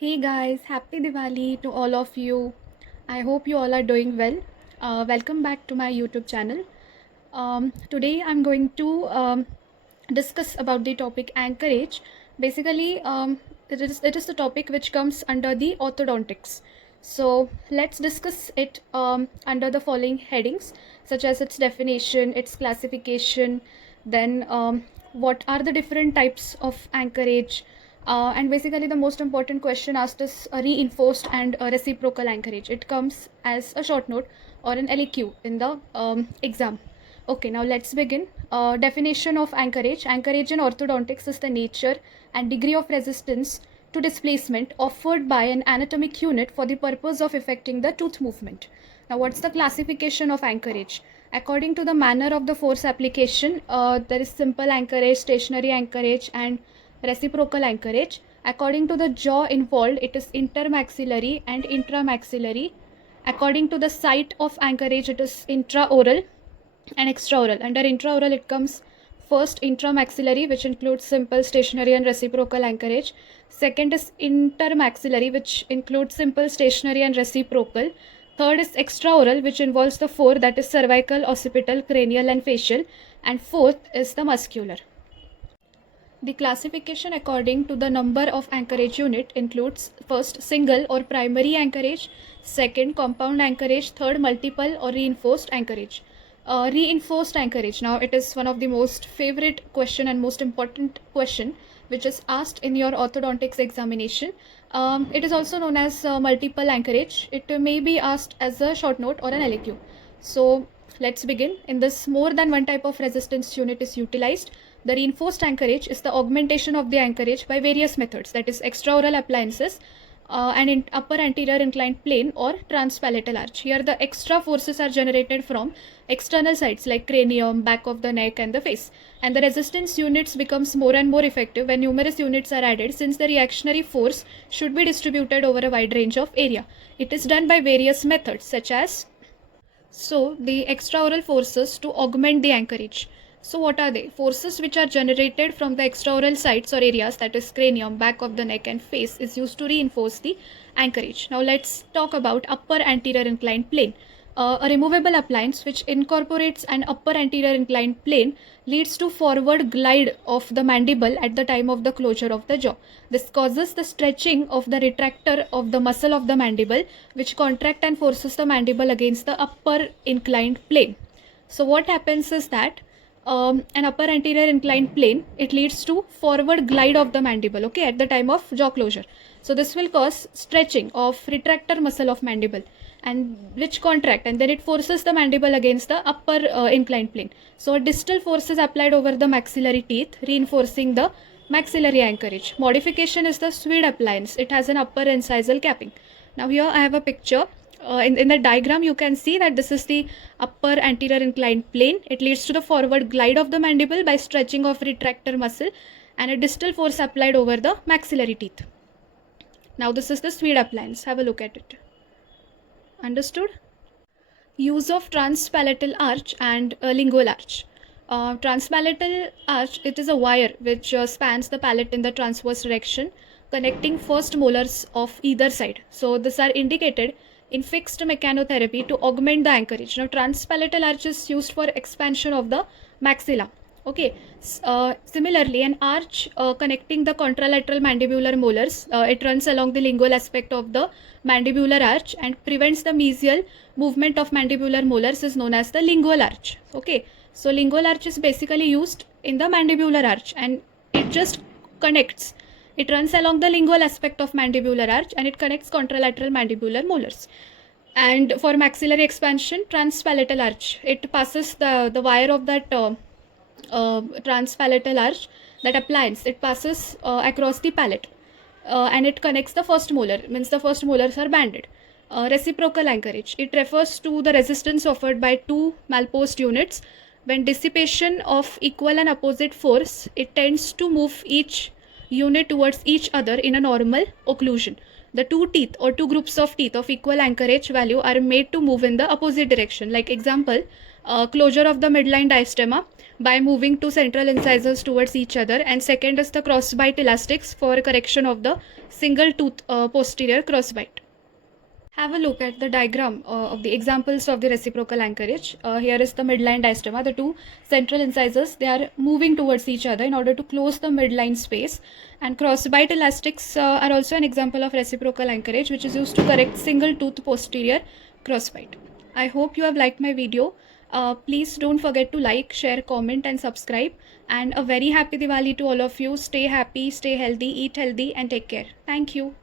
Hey guys, happy Diwali to all of you. I hope you all are doing well. Welcome back to my YouTube channel. Today I'm going to discuss about the topic Anchorage. Basically, it is the topic which comes under the orthodontics. So let's discuss it under the following headings, such as its definition, its classification, then what are the different types of anchorage, and basically the most important question asked is reinforced and reciprocal anchorage. It comes as a short note or an LEQ in the exam. Okay, now let's begin. Definition of anchorage. Anchorage in orthodontics is the nature and degree of resistance to displacement offered by an anatomic unit for the purpose of effecting the tooth movement. Now, what's the classification of anchorage? According to the manner of the force application, there is simple anchorage, stationary anchorage, and reciprocal anchorage. According to the jaw involved, it is intermaxillary and intramaxillary. According to the site of anchorage, it is intraoral and extraoral. Under intraoral, it comes first intramaxillary, which includes simple, stationary, and reciprocal anchorage. Second is intermaxillary, which includes simple, stationary, and reciprocal. Third is extraoral, which involves the four, that is cervical, occipital, cranial, and facial. And fourth is the muscular. The classification according to the number of anchorage unit includes first single or primary anchorage, second compound anchorage, third multiple or reinforced anchorage. Reinforced anchorage, now it is one of the most favorite question and most important question which is asked in your orthodontics examination. It is also known as multiple anchorage. It may be asked as a short note or an LEQ. So let's begin. In this, more than one type of resistance unit is utilized. The reinforced anchorage is the augmentation of the anchorage by various methods, that is extraoral appliances and in upper anterior inclined plane or transpalatal arch. Here the extra forces are generated from external sides like cranium, back of the neck, and the face. And the resistance units becomes more and more effective when numerous units are added, since the reactionary force should be distributed over a wide range of area. It is done by various methods such as the extraoral forces to augment the anchorage. So what are they? Forces which are generated from the extraoral sites or areas, that is cranium, back of the neck, and face, is used to reinforce the anchorage. Now let's talk about upper anterior inclined plane. A removable appliance which incorporates an upper anterior inclined plane leads to forward glide of the mandible at the time of the closure of the jaw. This causes the stretching of the retractor of the muscle of the mandible, which contract and forces the mandible against the upper inclined plane. So what happens is that an upper anterior inclined plane, it leads to forward glide of the mandible, okay, at the time of jaw closure. So this will cause stretching of retractor muscle of mandible, and which contract, and then it forces the mandible against the upper inclined plane. So a distal force is applied over the maxillary teeth, reinforcing the maxillary anchorage. Modification is the Swede appliance. It has an upper incisal capping. Now here I have a picture. In the diagram you can see that this is the upper anterior inclined plane. It leads to the forward glide of the mandible by stretching of retractor muscle and a distal force applied over the maxillary teeth. Now this is the Swede appliance. Have a look at it. Understood? Use of transpalatal arch and lingual arch. Transpalatal arch, it is a wire which spans the palate in the transverse direction, connecting first molars of either side. So these are indicated in fixed mechanotherapy to augment the anchorage. Now transpalatal arch is used for expansion of the maxilla. Okay. Similarly, an arch connecting the contralateral mandibular molars, it runs along the lingual aspect of the mandibular arch and prevents the mesial movement of mandibular molars, is known as the lingual arch. Okay. So lingual arch is basically used in the mandibular arch, and it just connects. It runs along the lingual aspect of mandibular arch and it connects contralateral mandibular molars. And for maxillary expansion, transpalatal arch, it passes the wire of that transpalatal arch, that appliance, it passes across the palate and it connects the first molar, means the first molars are banded. Reciprocal anchorage, it refers to the resistance offered by two malpost units. When dissipation of equal and opposite force, it tends to move each unit towards each other in a normal occlusion. The two teeth or two groups of teeth of equal anchorage value are made to move in the opposite direction. Like example, closure of the midline diastema by moving two central incisors towards each other, and second is the crossbite elastics for correction of the single tooth posterior crossbite. Have a look at the diagram of the examples of the reciprocal anchorage. Here is the midline diastema. The two central incisors, they are moving towards each other in order to close the midline space. And crossbite elastics are also an example of reciprocal anchorage, which is used to correct single tooth posterior crossbite. I hope you have liked my video. Please don't forget to like, share, comment and subscribe. And a very happy Diwali to all of you. Stay happy, stay healthy, eat healthy and take care. Thank you.